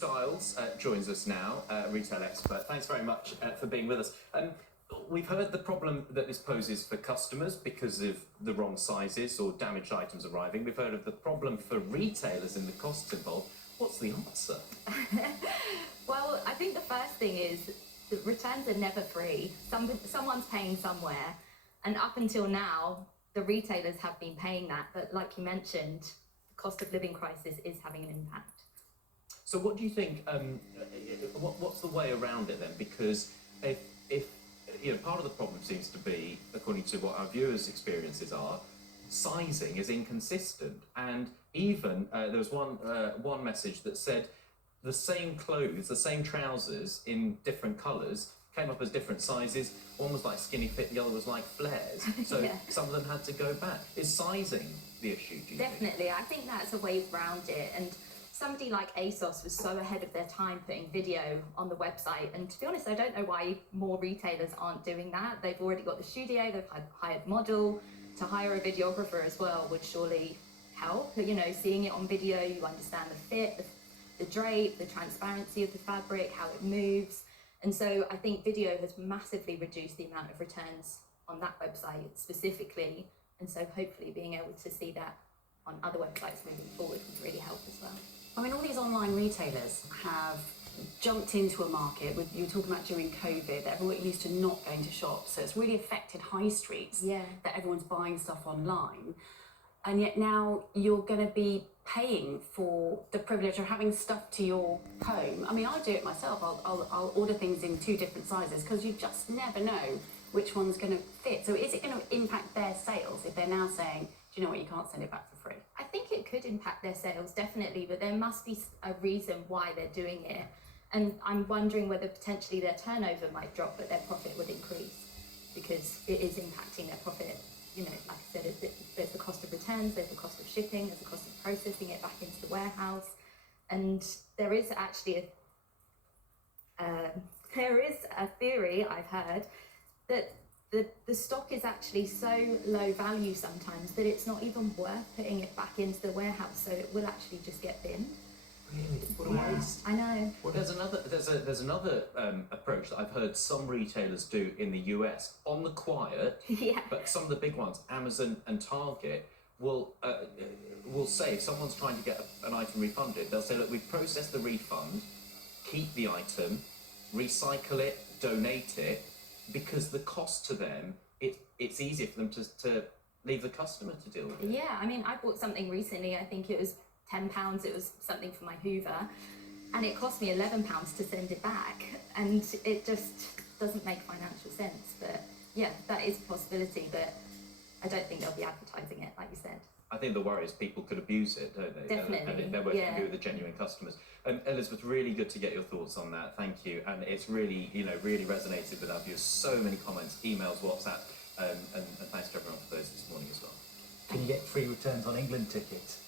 Stiles joins us now, retail expert. Thanks very much for being with us. We've heard the problem that this poses for customers because of the wrong sizes or damaged items arriving. We've heard of the problem for retailers and the costs involved. What's the answer? Well, I think the first thing is the returns are never free. Someone's paying somewhere, and up until now, the retailers have been paying that. But like you mentioned, the cost of living crisis is having an impact. So what do you think, what's the way around it then? Because if you know, part of the problem seems to be, according to what our viewers' experiences are, sizing is inconsistent. And even, there was one message that said the same clothes, the same trousers in different colours came up as different sizes. One was like skinny fit, the other was like flares. So Yeah. Some of them had to go back. Is sizing the issue, do you think? Definitely, I think that's a way around it. And somebody like ASOS was so ahead of their time putting video on the website. And to be honest, I don't know why more retailers aren't doing that. They've already got the studio, they've hired model. To hire a videographer as well would surely help. You know, seeing it on video, you understand the fit, the drape, the transparency of the fabric, how it moves. And so I think video has massively reduced the amount of returns on that website specifically. And so hopefully being able to see that on other websites moving forward would really help as well. I mean, all these online retailers have jumped into a market. You were talking about during COVID, everyone used to not going to shops, so it's really affected high streets. Yeah. That everyone's buying stuff online, and yet now you're going to be paying for the privilege of having stuff to your home. I mean, I do it myself. I'll order things in 2 different sizes because you just never know which one's going to fit. So is it going to impact their sales if they're now saying, do you know what, you can't send it back for free? I think it could impact their sales, definitely, but there must be a reason why they're doing it. And I'm wondering whether potentially their turnover might drop, but their profit would increase because it is impacting their profit. You know, like I said, there's the cost of returns, there's the cost of shipping, there's the cost of processing it back into the warehouse. And there is actually a theory I've heard that the stock is actually so low value sometimes that it's not even worth putting it back into the warehouse, so it will actually just get binned. Really? What a waste. I know. Well, there's another approach that I've heard some retailers do in the US on the quiet. Yeah. But some of the big ones, Amazon and Target, will say if someone's trying to get an item refunded, they'll say, look, we've processed the refund, keep the item, recycle it, donate it, because the cost to them, it's easier for them to leave the customer to deal with it. Yeah, I mean, I bought something recently, I think it was £10, it was something for my Hoover, and it cost me £11 to send it back, and it just doesn't make financial sense. But yeah, that is a possibility, but I don't think they'll be advertising it, like you said. I think the worry is people could abuse it, don't they? Definitely, And they're working yeah. with the genuine customers. Elizabeth, really good to get your thoughts on that. Thank you. And it's really, really resonated with our viewers. So many comments, emails, WhatsApp, and thanks to everyone for those this morning as well. Can you get free returns on England tickets?